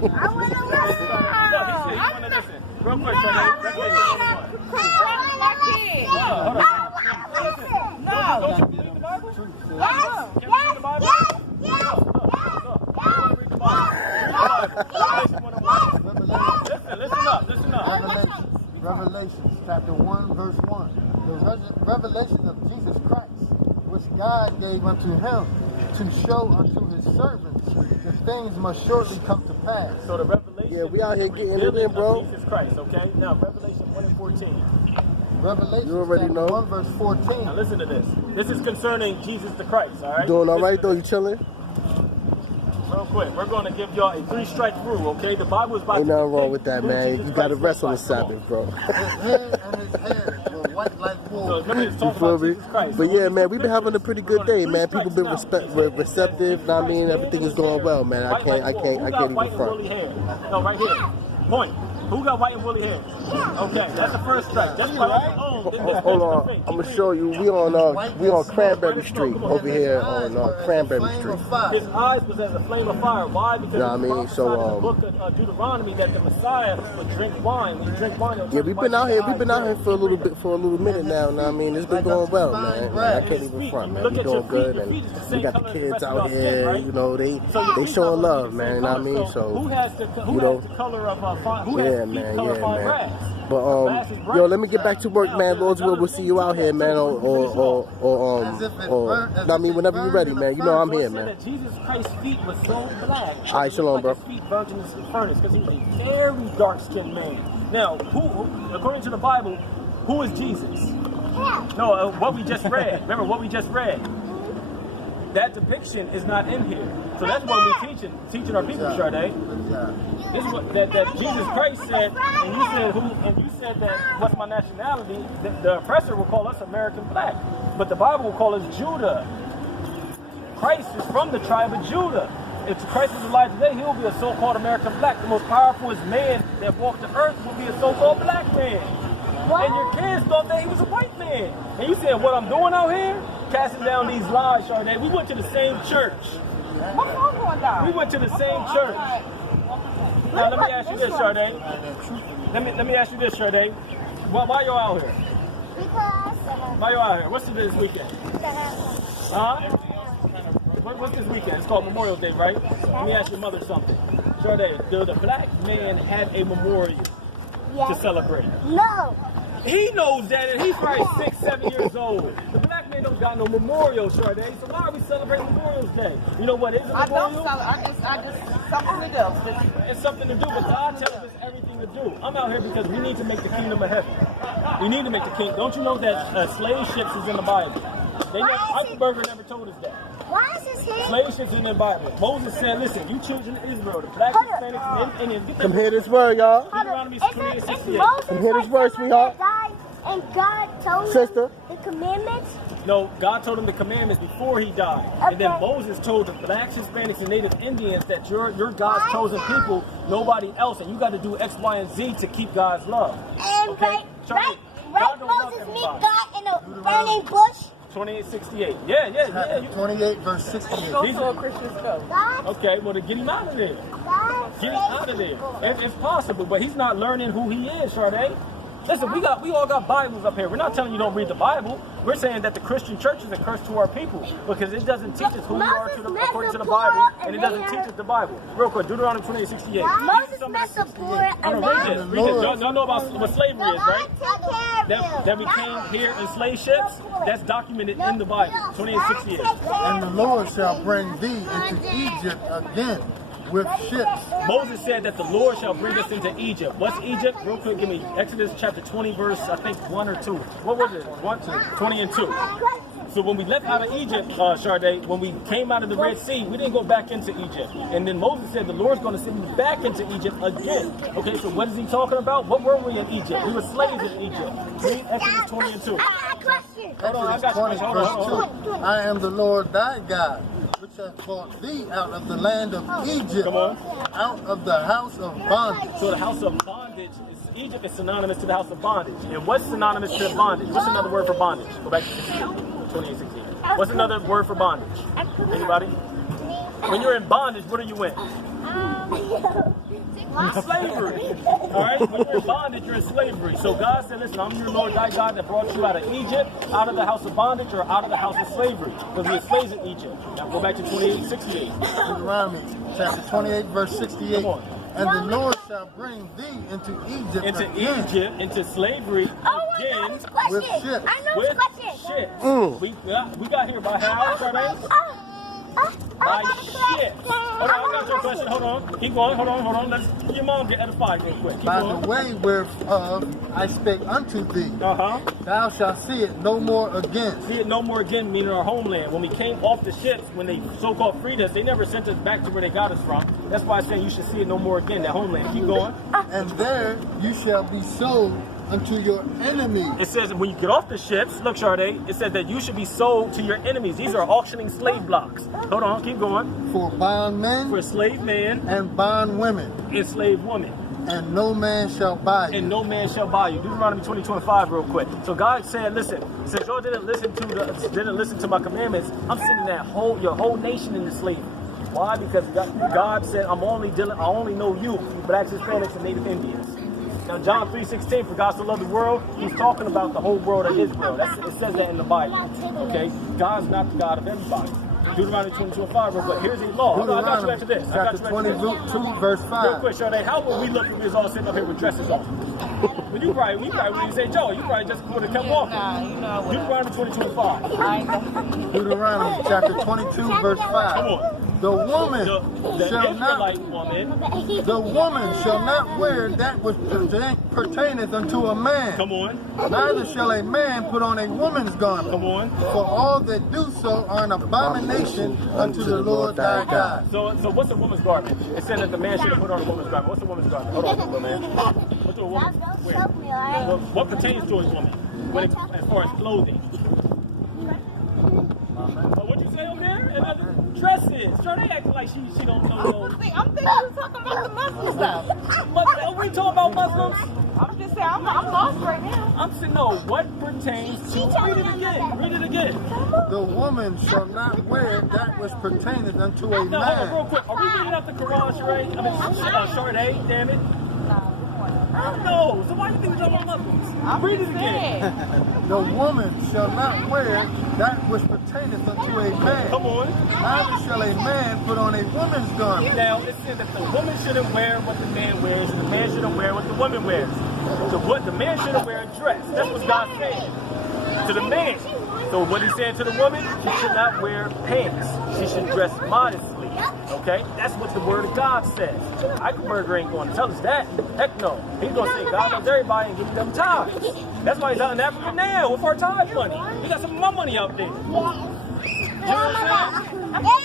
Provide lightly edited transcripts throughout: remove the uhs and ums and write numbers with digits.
to listen. Real quick, Sunday. Don't you believe the Bible? Can we read the Bible? Listen up. Revelations chapter 1 verse 1. The revelation of Jesus Christ, which God gave unto him to show unto his servants the things must shortly come to pass. So the revelation. Yeah, we out here getting it in, bro. Jesus Chrisst, okay? Now Revelation 1 and 14. Revelation you already know. 1 verse 14. Now listen to this. This is concerning Jesus the Christ, all right? You doing all right though? You chilling? Real quick, we're going to give y'all a 3-strike rule, okay? The Bible is about Ain't nothing wrong with that, man. You got to rest on the Sabbath, bro. His head and his hair were white like wool. So let me just talk You feel about me? Jesus Christ. But yeah, man, we've been having a pretty good day, man. People been receptive. I mean, everything is going well, man. I can't even front. No, right here. Point. Who got white and woolly hair? Okay, that's the first strike. That's right. Hold on, I'm gonna show you. We on Cranberry Street over here on Cranberry Street. His eyes was as a flame of fire. Why? Because I mean, so in the book of Deuteronomy that the Messiah would drink wine. When you drink wine, yeah, we've been out here for a little minute now. I mean, it's been going well, man. I can't even front, man. We doing good, and we got the kids out here. You know, they showing love, man. I mean, so you know, yeah, man. But yo, let me get back to work, man. Lord's will, we'll see you out here, man. I mean, whenever you're ready, man. You know I'm here, man. Jesus Christ's feet was so black. All right, shalom, bro. His feet burnt in the furnace because he was a very dark-skinned man. Now, who, according to the Bible, who is Jesus? No, what we just read. Remember what we just read. That depiction is not in here. So that's what we're teaching our people, Sade. This is what that Jesus Christ said, and you said that what's my nationality? The oppressor will call us American black, but the Bible will call us Judah. Christ is from the tribe of Judah. If Christ is alive today, he will be a so-called American black. The most powerful man that walked the earth will be a so-called black man. And your kids thought that he was a white man. And you said, what I'm doing out here? Casting down these lies, Sade. We went to the same church. We went to the same church. Now let me ask you this, Sade. Let me ask you this, Sade. Why y'all out here? Why y'all out here? What's this weekend? Huh? What's this weekend? It's called Memorial Day, right? Let me ask your mother something. Sade, the black man had a memorial to celebrate? No. He knows that, and he's probably 6, 7 years old. The black man don't got no memorial, Sade. So why are we celebrating Memorial Day? You know what is a memorial? I just something to do. It's something to do, but God tells us everything to do. I'm out here because we need to make the kingdom of heaven. We need to make the kingdom. Don't you know that slave ships is in the Bible? Eisenberger never told us that. Why is this here? Slave ships in the Bible. Moses said, listen, you children of Israel, the black, Hispanics, and Indians. Come hear this word, y'all. Deuteronomy 28:68. Come hear this word, sweetheart. And God told him the commandments? No, God told him the commandments before he died. Okay. And then Moses told the blacks, Hispanics, and Native Indians that you're God's chosen people, nobody else, and you got to do X, Y, and Z to keep God's love. And okay? right Moses meet God in a burning bush? 28:68. Yeah. 28 verse 68. These are Christians go. Okay, well then get him out of there. Get him out of there. It's possible, but he's not learning who he is, Sade. Listen, we all got Bibles up here. We're not telling you don't read the Bible. We're saying that the Christian church is a curse to our people because it doesn't teach us who we are according to the Bible, and it doesn't teach us the Bible. Real quick, Deuteronomy 28:68. Moses met the poor and read this. Y'all know about what slavery is, right? That we came here in slave ships. That's documented in the Bible. 28:68. And the Lord shall bring thee into Egypt again with ships. Moses said that the Lord shall bring us into Egypt. What's Egypt? Real quick, give me Exodus chapter 20, verse, I think 1 or 2. What was it? 1, 2, 20 and 2. So when we left out of Egypt, Sade, when we came out of the Red Sea, we didn't go back into Egypt. And then Moses said the Lord's going to send me back into Egypt again. Okay, so what is he talking about? What were we in Egypt? We were slaves in Egypt. Read Exodus 20 and 2. I got a question. Hold on, I got you. Hold on. I am the Lord thy God, which hath brought thee out of the land of Egypt, come on, out of the house of bondage. So the house of bondage, Egypt is synonymous to the house of bondage. And what's synonymous to bondage? What's another word for bondage? Go back to 28:16. What's another word for bondage? Anybody? When you're in bondage, what are you in? Slavery. All right? When you're in bondage, you're in slavery. So God said, listen, I'm your Lord thy God that brought you out of Egypt, out of the house of bondage or out of the house of slavery. Because we were slaves in Egypt. Now go back to 28:68. Deuteronomy chapter 28, verse 68. Come on. And the Lord shall bring thee into Egypt again, into slavery again with ships. I know with this question. ships. We got here by how, Charmaine? By ships. Hold on, I got your question. Hold on. Keep going. Hold on. Let's your mom get edified real quick. Keep By going. the way whereof I spake unto thee, thou shalt see it no more again. See it no more again, meaning our homeland. When we came off the ships, when they so-called freed us, they never sent us back to where they got us from. That's why I'm saying you should see it no more again, that homeland. Keep going. And there you shall be sold unto your enemies. It says when you get off the ships, look, Sade, it says that you should be sold to your enemies. These are auctioning slave blocks. Hold on, keep going. For bondmen, For slave man and bondwomen, and slave woman. and no man shall buy you. And no man shall buy you. Deuteronomy 20:25, real quick. So God said, listen, since y'all didn't listen to my commandments, I'm sending your whole nation into slavery. Why? Because God said, I only know you, blacks, Hispanics, and Native Indians. Now, John 3:16, for God so loved the world, he's talking about the whole world of Israel. It says that in the Bible. Okay? God's not the God of everybody. Deuteronomy 22:5, real quick. Here's a law. Hold on, I got you after this. Chapter 22, verse 5. Real quick, Sade, how would we look if we was all sitting up here with dresses on? But you probably wouldn't say, Joe, you probably just would have kept walking. Nah, you know I wouldn't. Deuteronomy 22:5. I ain't gonna. Deuteronomy chapter 22, verse 5. Come on. The woman The shall Israelite not, woman, the woman shall not wear that which pertaineth unto a man. come on, Neither shall a man put on a woman's garment. come on. For all that do so are an abomination unto the Lord thy God. So what's a woman's garment? It said that the man should put on a woman's garment. What's a woman's garment? Hold on, little man. What's a woman's wear? What pertains to a woman as far as clothing? What'd you say over there? Another dresses. Sure, they acting like she don't know those. I'm thinking you're talking about the Muslim stuff. Are we talking about Muslims? I'm just saying, I'm lost right now. I'm saying, no, what pertains to, read it again. The woman shall not wear that which pertaineth unto a Now, hold on, real man. quick. Are we reading out the Quran, Sharade? Sharade, damn it. I don't know. So why do you think we're talking about Muslims? Read it again. The woman shall not wear that which pertaineth unto a man. Come on. Neither shall a man put on a woman's garment. Now, it says that the woman shouldn't wear what the man wears, and the man shouldn't wear what the woman wears. So what the man shouldn't wear a dress. That's what God said to the man. So what he said to the woman, she should not wear pants. She should dress modestly. Okay? That's what the word of God says. Eichelberger ain't going to tell us that. Heck no. He's going to say God loves everybody and give them tithes. That's why he's out in Africa now with our tithe money. He got some of my money out there. You know what I'm saying?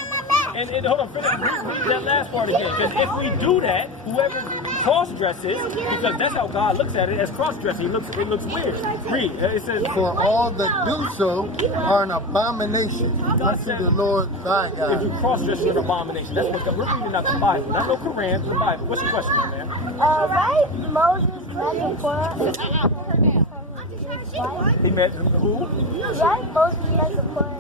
And hold on, finish that last part again. Because if we do that, whoever cross-dresses, because that's how God looks at it, as cross-dressing, it looks weird. Read. It says, For all that do so are an abomination unto the Lord thy if God. you cross-dress, you're an abomination. That's what we're reading out the Bible. Not no Quran, the Bible. What's your question, man? Right? Moses met the Quran. He met who? Right? Moses met the Quran.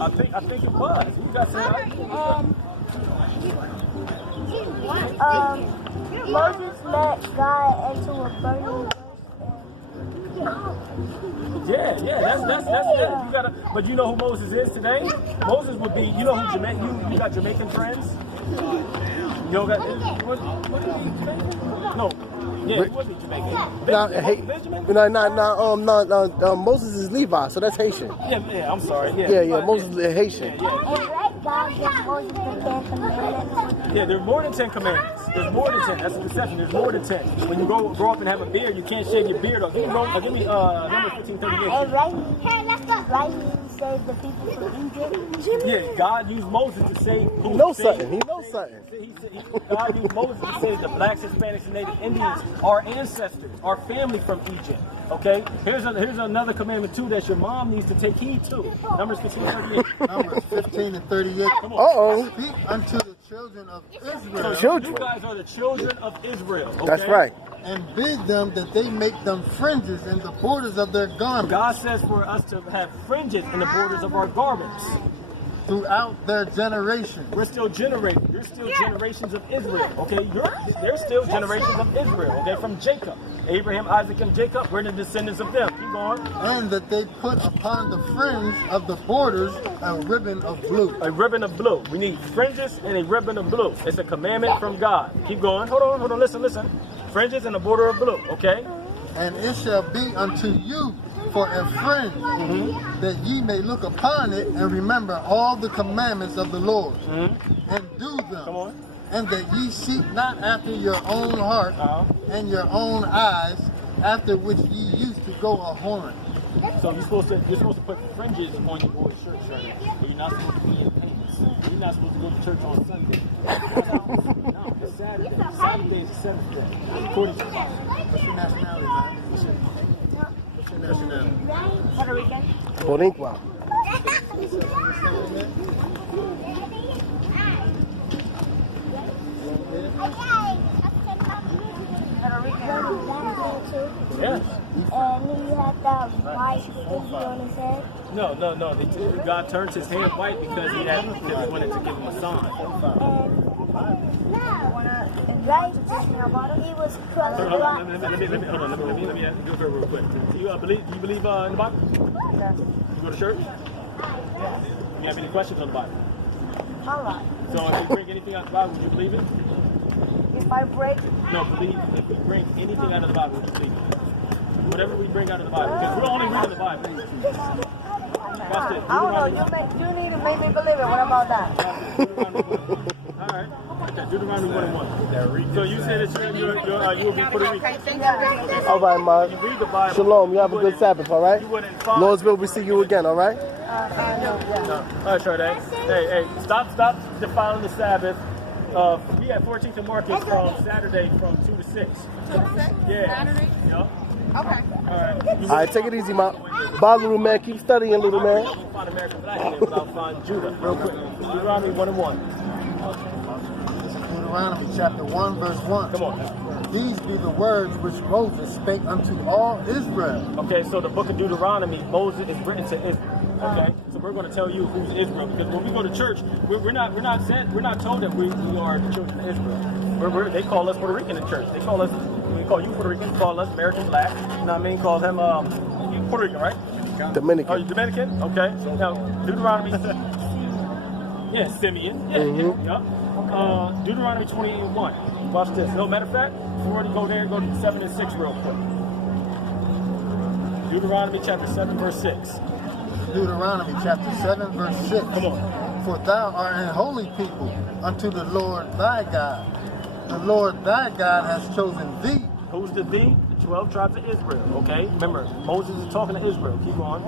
I think it was. You got some Moses met God into a burning bush. Yeah, that's it. You gotta, but you know who Moses is today? Moses would be, you know who you got Jamaican friends? You don't got, no. Yeah, he would be Jamaican. Moses is Levi, so that's Haitian. Yeah, I'm sorry. Yeah, Moses is Haitian. Yeah, there are more than 10 commandments. There's more than 10. That's a deception. There's more than 10. When you grow up and have a beard, you can't shave your beard off. Give me number 1538. And right, he saved the people from Egypt. Yeah, God used Moses to save who? He knows something. God used Moses to save the blacks, Hispanics, and Native Indians, our ancestors, our family from Egypt. Okay? Here's another commandment too that your mom needs to take heed to. Numbers 15:38. Numbers 15 and 38. Speak unto the children of Israel. You guys are the children of Israel. Okay? That's right. And bid them that they make them fringes in the borders of their garments. God says for us to have fringes in the borders of our garments. throughout their generations. We're still generating. You're still generations of Israel. Okay, they're still generations of Israel. Okay, from Jacob, Abraham, Isaac, and Jacob. We're the descendants of them. Keep going. And that they put upon the fringe of the borders a ribbon of blue. A ribbon of blue. We need fringes and a ribbon of blue. It's a commandment from God. Keep going. Hold on. Listen. Fringes and a border of blue. Okay. And it shall be unto you for a friend, that ye may look upon it and remember all the commandments of the Lord, and do them. Come on. And that ye seek not after your own heart and your own eyes, after which ye used to go a whoring. So you're supposed to put fringes on your boy's shirt. You're not supposed to be in pants. You're not supposed to go to church on Sunday. No, it's Saturday. Saturday is the seventh day. According to God. What's your nationality, man? What's your nationality? Puerto Rican. Boricua. Yes. And he had that white thingy on his head. No. God turned his hair white because he wanted to give him a sign. Right? He was close. Let me do it real quick. You believe in the Bible? Yes. You go to church? You have any questions on the Bible? All right. So if we bring anything out of the Bible, would you believe it? If I break, No, believe if we bring anything out of the Bible, would you believe it? Whatever we bring out of the Bible, because we're only reading the Bible. Watch this. I don't know. You need to make me believe it. What about that? All right. Okay, Deuteronomy 1:1. So you say that you will be Puerto Rican. All right, Mark. You read the Bible. Shalom. You have a good Sabbath, all right? You wouldn't follow. Lord's will we see you again, all right? No. All right, Sade. Hey, stop defiling the Sabbath. We had 14th and Marcus from Saturday from 2 to 6. 2 to 6? Yeah. Saturday? Yeah. Okay. All right. All right, take it easy, Mark. Bye, little man. Keep studying, little man. I'm find American flag here without finding Judah. Real quick. Deuteronomy 1:1. Deuteronomy chapter 1, verse 1. Come on. These be the words which Moses spake unto all Israel. Okay, so the book of Deuteronomy, Moses is written to Israel. Okay, so we're going to tell you who's Israel, because when we go to church, we're not told that we are the children of Israel. They call us Puerto Rican in church. We call you Puerto Rican, call us American Black. You know what I mean? Call him Puerto Rican, right? Dominican. Oh, you Dominican? Okay. Now Deuteronomy. Yeah, Simeon. Yeah. Deuteronomy 28:1. Watch this. No, matter of fact, if you already go there, go to 7 and 6 real quick. Deuteronomy chapter 7, verse 6. Deuteronomy chapter 7, verse 6. Come on. For thou art an holy people unto the Lord thy God. The Lord thy God has chosen thee. Who's the thee? The 12 tribes of Israel. Okay? Remember, Moses is talking to Israel. Keep on.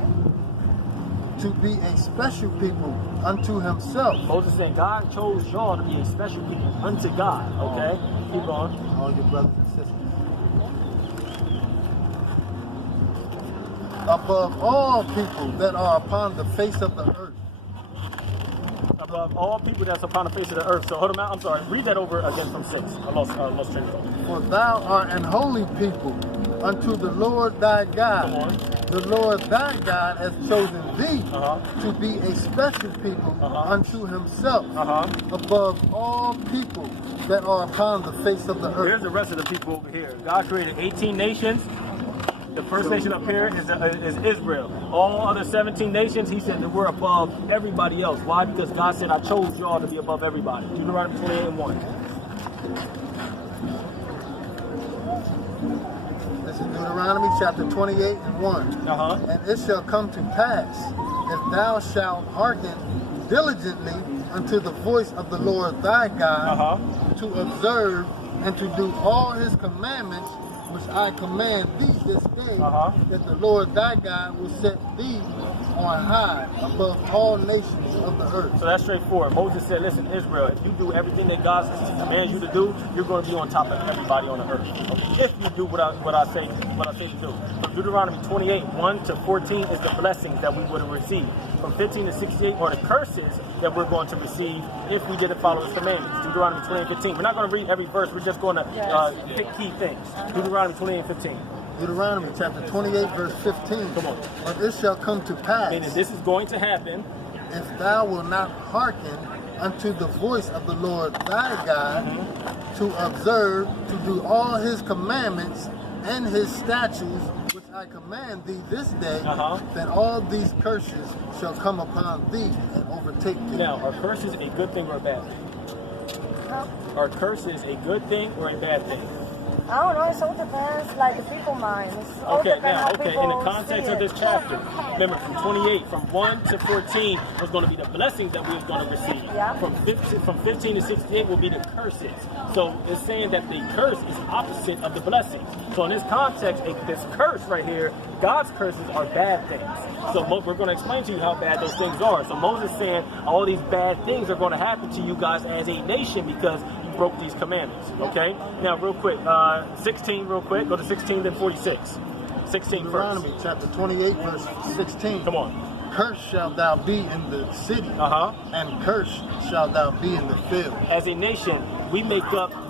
To be a special people unto himself. Moses said, God chose y'all to be a special people unto God. Okay? Keep on. All your brothers and sisters. Above all people that are upon the face of the earth. Above all people that's upon the face of the earth. So hold on, I'm sorry. Read that over again from 6. I lost train of thought. For thou art an holy people unto the Lord thy God. The Lord thy God has chosen thee to be a special people unto himself above all people that are upon the face of the earth. Here's the rest of the people over here. God created 18 nations. The first nation up here is Israel. All other 17 nations, he said that we're above everybody else. Why? Because God said, I chose y'all to be above everybody. Deuteronomy 28:1. This is Deuteronomy chapter 28:1. And it shall come to pass, if thou shalt hearken diligently unto the voice of the Lord thy God, to observe and to do all his commandments, which I command thee this day, that the Lord thy God will set thee on high above all nations of the earth. So that's straightforward. Moses said, listen, Israel, if you do everything that God commands you to do, you're going to be on top of everybody on the earth. Okay? If you do what I say to do. From Deuteronomy 28:1 to 14 is the blessings that we would have received. From 15 to 68 are the curses that we're going to receive if we didn't follow his commandments. Deuteronomy 28:15. We're not going to read every verse. We're just going to pick key things. Deuteronomy 28:15. Deuteronomy chapter 28, verse 15. Come on. But it shall come to pass. Meaning this is going to happen. if thou wilt not hearken unto the voice of the Lord thy God, to observe, to do all his commandments and his statutes, which I command thee this day, then all these curses shall come upon thee and overtake thee. Now, are curses a good thing or a bad thing? Are curses a good thing or a bad thing? I don't know, it so depends, like the people mind. Okay, now, in the context of this chapter, remember from 28, from 1 to 14 was going to be the blessings that we was going to receive. Yeah. From 15 to 68 will be the curses. So it's saying that the curse is opposite of the blessing. So in this context, this curse right here, God's curses are bad things. So we're going to explain to you how bad those things are. So Moses is saying all these bad things are going to happen to you guys as a nation because you broke these commandments. Okay? Now, real quick, 16 real quick. Go to 16, then 46. 16 Deuteronomy first. chapter 28, verse 16. Come on. Cursed shalt thou be in the city, and cursed shalt thou be in the field. As a nation, who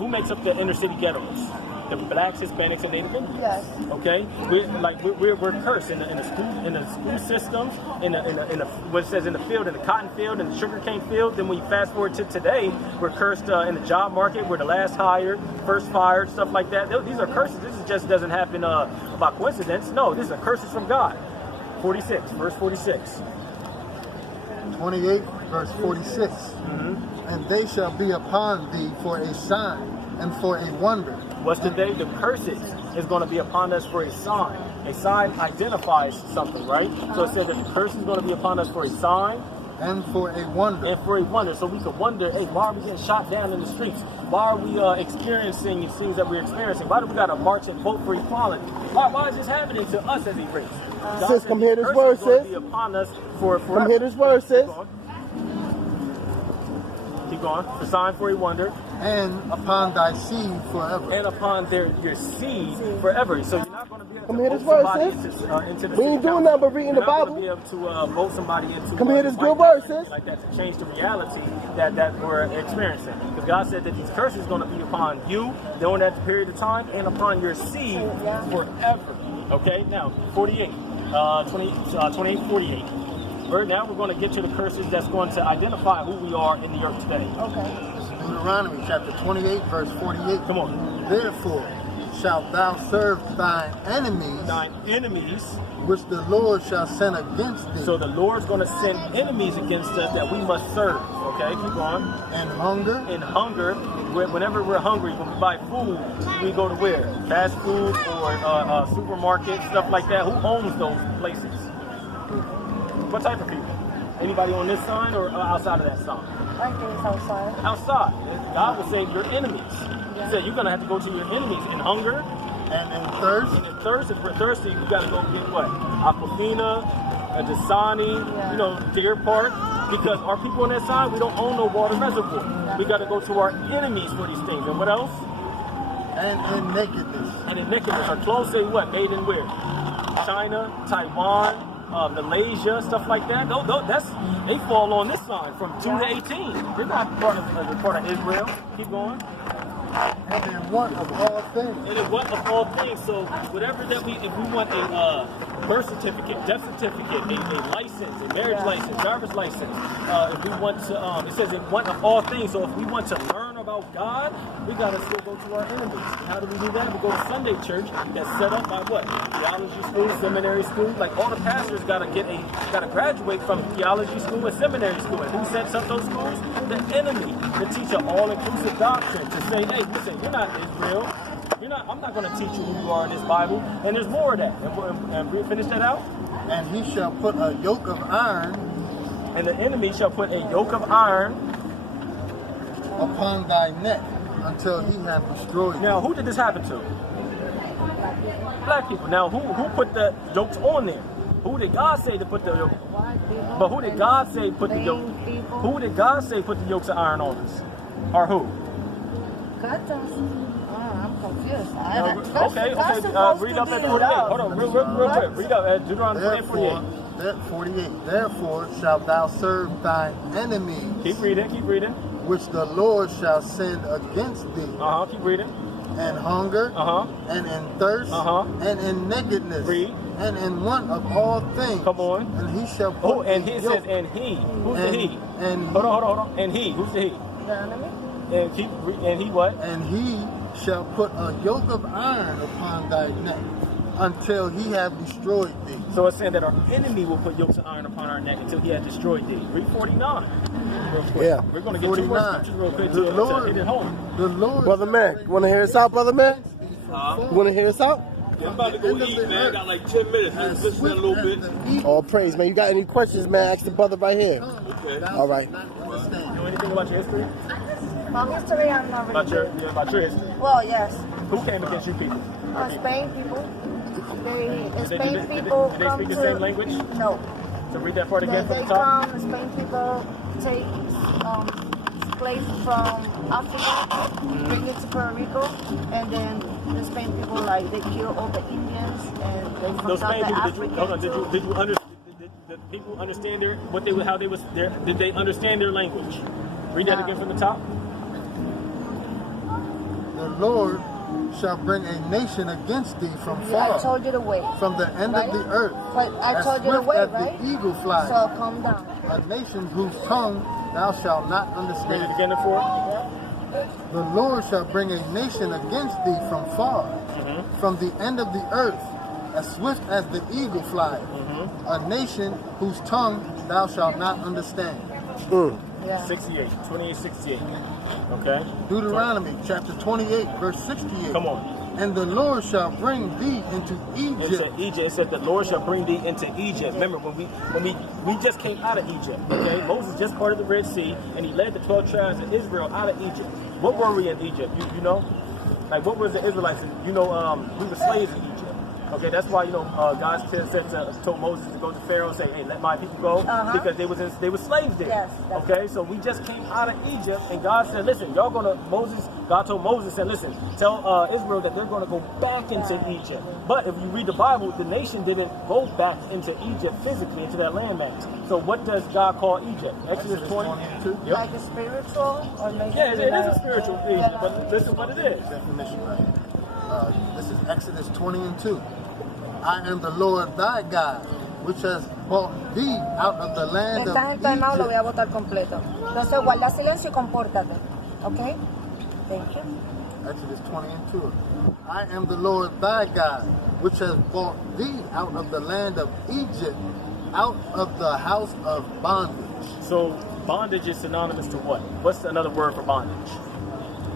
makes up the inner city ghettos? The blacks, Hispanics, and Native Indians. Yes. Okay, we're cursed in the school systems, in what it says in the field, in the cotton field, in the sugarcane field. Then when you fast forward to today, we're cursed in the job market. We're the last hired, first fired, stuff like that. These are curses. This just doesn't happen by coincidence. No, these are curses from God. 46, verse 46. 28, verse 46. And they shall be upon thee for a sign and for a wonder. What's today? The curses is going to be upon us for a sign. A sign identifies something, right? So it says that the curse is going to be upon us for a sign. And for a wonder. And for a wonder. So we could wonder, hey, why are we getting shot down in the streets? Why are we experiencing the things that we're experiencing? Why do we got to march and vote for equality? Why is this happening to us as a race? Sis, come hear this word, sis. Be upon us for come hear this word, sis. Keep going. For sign, for a wonder. And upon thy seed forever. And upon your seed forever. So you're not going to be able come to hear vote this word, somebody sis. into the we ain't doing nothing but reading the Bible. You're not going to be able to vote somebody into come hear this good word, sis. Like that to change the reality that we're experiencing. Because God said that these curses are going to be upon you during that period of time and upon your seed forever. Okay, now 48, 28, 48. Now we're going to get to the curses that's going to identify who we are in the earth today. Okay. Deuteronomy chapter 28, verse 48. Come on. Therefore shalt thou serve thine enemies, which the Lord shall send against thee. So the Lord's going to send enemies against us that we must serve. Okay, keep going. And hunger. In hunger, whenever we're hungry, when we buy food, we go to where? Fast food or supermarket, stuff like that. Who owns those places? What type of people? Anybody on this sign or outside of that sign? I think it's outside. Outside. God will say your enemies. He said you're going to have to go to your enemies in hunger. And in thirst. And in thirst, if we're thirsty, you got to go get what? Aquafina, Dasani, Deer Park. Because our people on that side, we don't own no water reservoir. We got to go to our enemies for these things. And what else? And in nakedness. And in nakedness. Our clothes say what? Made in where? China, Taiwan, Malaysia, stuff like that. They fall on this sign from 2 to 18. We're not part of Israel. Keep going. And in one of all things. And in one of all things. So whatever that if we want a birth certificate, death certificate, a license, a marriage license, driver's license, if we want to, it says in one of all things. So if we want to learn about God, we got to still go to our enemies. How do we do that? We go to Sunday church that's set up by what? Theology school, seminary school. Like all the pastors got to graduate from theology school and seminary school. And who sets up those schools? The enemy. To teach an all-inclusive doctrine. To say, hey, listen, you're not Israel. I'm not going to teach you who you are in this Bible. And there's more of that. And we finish that out. And he shall put a yoke of iron. And the enemy shall put a yoke of iron upon thy neck until he hath destroyed you. Now, who did this happen to? Black people. Now, who put the yokes on there? Who did God say to put the yoke? But who did God say put the yoke? Who did God say put the yokes of iron on us? Or who? God does. I'm confused. Okay. Read up at 48. Hold on, real quick. Read up at Deuteronomy 48. Therefore shalt thou serve thine enemies. Keep reading. Which the Lord shall send against thee. Keep reading. And hunger. And in thirst. And in nakedness. Read. and in one of all things. Come on. And he shall put Oh, and he says, and he. Who's the he? And hold on. And he. Who's the he? The enemy? And he what? And he shall put a yoke of iron upon thy neck until he have destroyed thee. So it's saying that our enemy will put yokes of iron upon our neck until he has destroyed thee. Read 49. Real quick. Yeah. We're going to get 2 more scriptures real quick to hit it home. The Lord. Brother man, you want to hear us out, brother man? You want to hear us out? I'm about to go eat, man. I got like 10 minutes. Just listen a little bit. All praise, man. You got any questions, man? Ask the brother right here. Okay. All right. You know anything about your history? My history, I'm not really About your history. Well, yes. Who came against you people? Spain people. Spain Did people they come speak the to... same language? No. So read that part again from They the top. come, Spain people take slaves from Africa, bring it to Puerto Rico, and then the Spain people, like, they kill all the Indians, and they Those forgot Spain the people, Africans. did you understand? Did people understand did they understand their language? Read that again from the top. The Lord shall bring a nation against thee from Yeah, far, I told you the way. from the end Right? of the earth. But I as told you the swift way, as right? the eagle flies. So calm down. A nation whose tongue thou shalt not Read it understand. again for The Lord shall bring a nation against thee from far, from the end of the earth, as swift as the eagle flies. A nation whose tongue thou shalt not understand. Yeah. 68, 28, 68. Okay. Deuteronomy chapter 28, verse 68. Come on. And the Lord shall bring thee into Into Egypt. Egypt. It said the Lord shall bring thee into Egypt. Remember when we just came out of Egypt. Okay, Moses just parted the Red Sea and he led the 12 tribes of Israel out of Egypt. What were we in Egypt? You know, like what was the Israelites? We were slaves in Egypt. Okay, that's why God told Moses to go to Pharaoh and say, "Hey, let my people go," because they were slaves there. Yes, okay, so we just came out of Egypt, and God said, "Listen, y'all gonna Moses." God told Moses, "said Listen, tell Israel that they're gonna go back into Egypt." But if you read the Bible, the nation didn't go back into Egypt physically into that landmass. So what does God call Egypt? Exodus 22. Yep. Like a spiritual or maybe Yeah, it is a spiritual Egypt, but listen what it is. Definition right. This is Exodus 20 and 2. I am the Lord thy God, which has brought thee out of the land of Estás enfermado, lo voy a Egypt. votar completo. Entonces guarda silencio y compórtate. ¿Ok? Thank you. Exodus 20 and 2. I am the Lord thy God, which has brought thee out of the land of Egypt, out of the house of bondage. So bondage is synonymous to what? What's another word for bondage?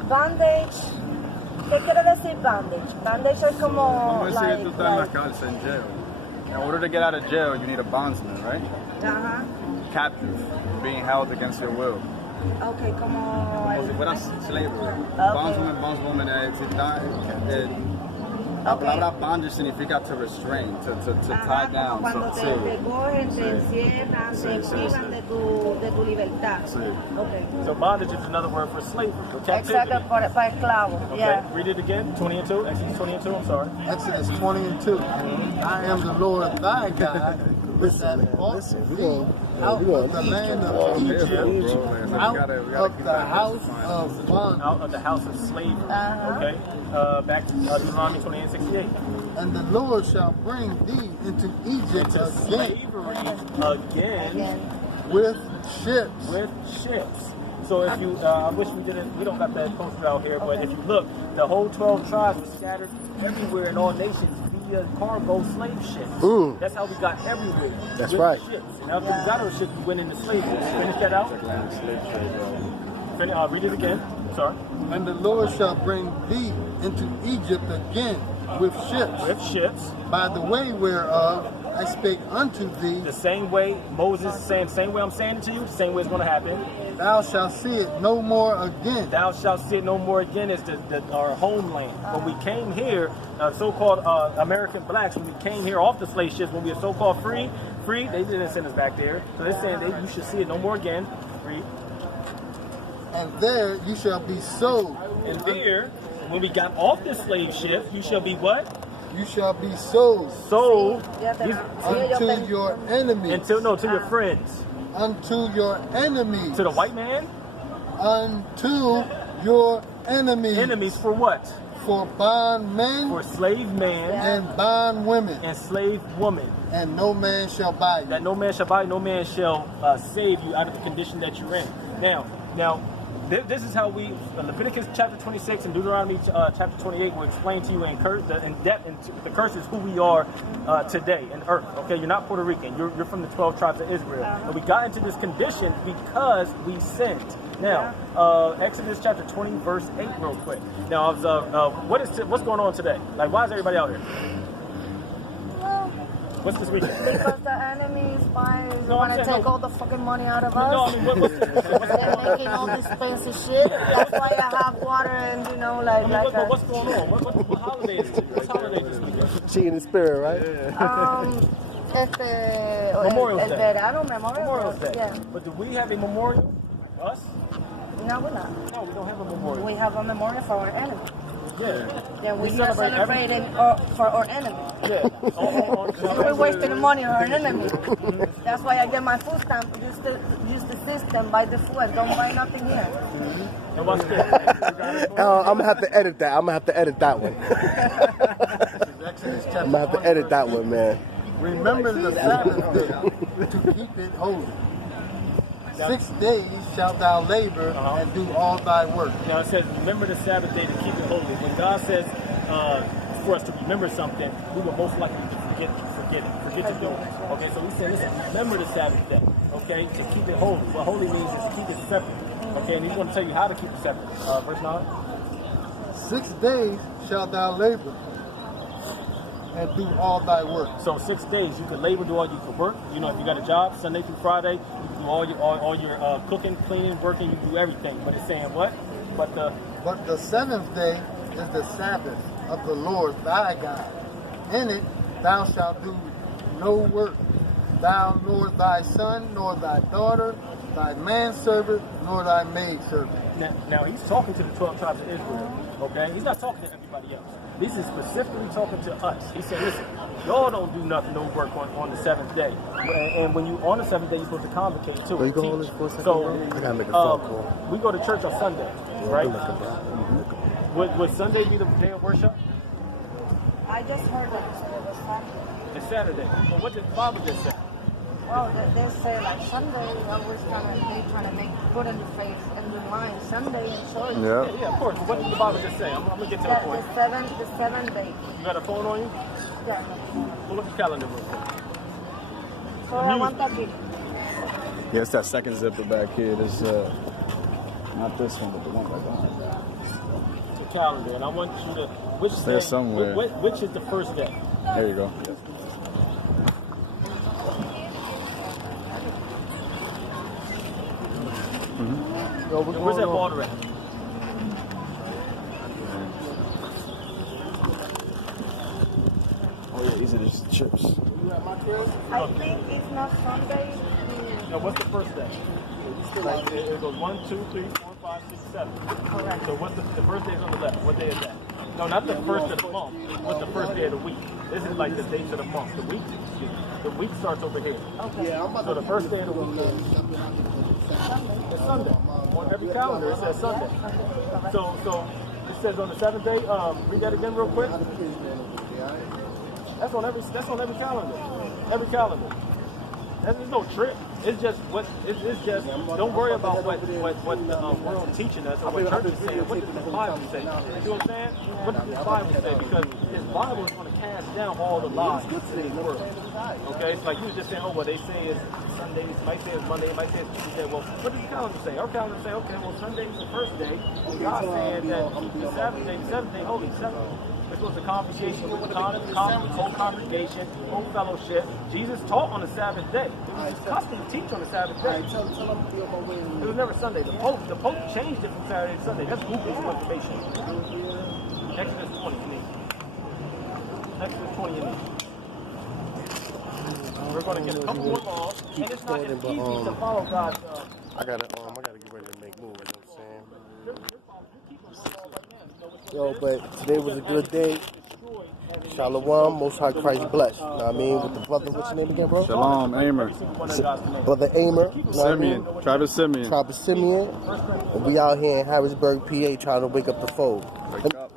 Bondage. ¿Qué quiere decir bondage? Bondage es como Let's say tú estás en la cárcel, in jail. In order to get out of jail, you need a bondsman, right? Ajá. Captive, being held against your will. Okay, como Como si fuera slavery. Okay. Bondsman, bondswoman, la palabra bondage significa to restrain, to tie down. Cuando te cogen, te encierran, te privan de tu libertad. Okay. So bondage is another word for slavery, for captivity. Exacto, para esclavo. Okay, Yeah. read it again. 20 and 2. Exodus 20 and 2. I'm sorry. Exodus 20 and 2. I am the Lord thy God, which has brought thee out of the land of Egypt, out of the house of bondage. Out of the house of slavery. Okay. Back to Deuteronomy 28:68. And the Lord shall bring thee into Egypt Into again slavery again with ships. with ships. So if you, I wish we don't got that poster out here, but if you look, the whole 12 tribes were scattered everywhere in all nations via cargo slave ships. That's how we got everywhere. That's with right. Ships. And after we got our ships, we went into slavery. Finish that out. Read it again. Sorry. And the Lord shall bring thee into Egypt again with ships, With ships. by the way whereof I spake unto thee. The same way Moses is saying, same way I'm saying it to you, the same way it's going to happen. Thou shalt see it no more again. Thou shalt see it no more again is our homeland. When we came here, so-called American blacks, when we came here off the slave ships, when we were so-called free, they didn't send us back there. So they're saying that you should see it no more again. Free. And there you shall be sold. And there, when we got off the slave ship, you shall be what? You shall be sold Sold unto your enemies. to your friends. Unto your enemies. To the white man? Unto your enemies. Enemies for what? For bondmen, for slave man, and bondwomen, and slave woman. And no man shall buy you. That no man shall buy you, no man shall save you out of the condition that you're in. Now, this is how we, Leviticus chapter 26 and Deuteronomy chapter 28 will explain to you in depth and the curse is who we are today in earth. Okay, you're not Puerto Rican. You're from the 12 tribes of Israel. And we got into this condition because we sinned. Now, Exodus chapter 20 verse 8 real quick. Now, what's going on today? Like, why is everybody out here? What's this weekend? Because the enemy is buying, want to take all the fucking money out of us. No, I mean, what's They're making all this fancy shit. That's why I have water and, what's going on? What holiday is it? What holiday is this weekend? She in the spirit, right? Memorial Day. Memorial Day. Yeah. But do we have a memorial? Us? No, we're not. No, we don't have a memorial. We have a memorial for our enemy. Yeah. Then we're celebrating for our enemy. Yeah. We're wasting the money on our enemy. That's why I get my food stamp. Use the system, buy the food, and don't buy nothing here. And what's good? I'm gonna have to edit that. I'm gonna have to edit that one. I'm gonna have to edit that one, man. Remember the Sabbath day to keep it holy. 6 days shalt thou labor and do all thy work. Now it says, remember the Sabbath day to keep it holy. When God says for us to remember something, we will most likely to forget to do it. Okay, so we say, listen, remember the Sabbath day, okay, to keep it holy. What holy means is to keep it separate. Okay, and he's going to tell you how to keep it separate. Verse 9. 6 days shalt thou labor and do all thy work. So 6 days you can labor, you can work. You know, if you got a job, Sunday through Friday, you can do all your cooking, cleaning, working. You can do everything. But it's saying what? But the seventh day is the Sabbath of the Lord thy God. In it thou shalt do no work, thou nor thy son, nor thy daughter, thy manservant, nor thy maidservant. Now he's talking to the 12 tribes of Israel. Okay, he's not talking to everybody else. This is specifically talking to us. He said, listen, y'all don't do nothing, no work on the seventh day. And when you on the seventh day, you're supposed to convocate too. Are you going on this for a second? So I gotta make a phone call. We go to church on Sunday, right? Would Sunday be the day of worship? I just heard that you said it was Saturday. It's Saturday. Well, what did the Bible just say? Well, they say like Sunday, always trying to make put in the face and the mind Sunday and church. Yeah, of course. But what did the Bible just say? I'm gonna get to the point. The seventh day. You got a phone on you? Yeah. Pull up your calendar real quick. So I want that key. Yeah, it's that second zipper back here. It's not this one, but the one right behind that. The calendar, and I want you to which Stay day, somewhere. Which is the first day? There you go. Where's that water at? Oh yeah, these are just chips. I think it's not Sunday. No, what's the first day? It goes 1, 2, 3, 4, 5, 6, 7. Correct. So what's the first day is on the left? What day is that? No, not the first of the month. What's the first day of the week? This is like the dates of the month. The week starts over here. Okay. So the first day of the week is Sunday. On every calendar it says Sunday. So it says on the seventh day. Read that again real quick. That's on every calendar. Every calendar. There's no trick. It's just don't worry about what the world teaching us or what church is saying. What does the Bible say? You know what I'm saying? What does the Bible say? Because his Bible is going to cast down all the lies in this world. Okay? It's like you were just saying, oh, well, they say it's Sunday, it might say it's Monday, it might say it's Tuesday. Well, what does the calendar say? Our calendar say, okay, well, Sunday is the first day. God's saying that the seventh day, holy seventh. We're supposed to convocation, whole congregation, whole fellowship. Jesus taught on the Sabbath day. It was his custom to teach on the Sabbath day. It was never Sunday. The Pope changed it from Saturday to Sunday. That's Google's information. Exodus 20, you need. Exodus 20, you need. We're going to get a couple more laws, and it's not as easy to follow God's. I gotta get ready to make moves. You know what I'm saying? Yo, but today was a good day. Shalom, Most High Christ bless. You know what I mean? With the brother, what's your name again, bro? Shalom, Aimer. Brother Aimer. You know Simeon. I mean? Travis Simeon. Travis Simeon. And we out here in Harrisburg, PA, trying to wake up the fold. Wake up.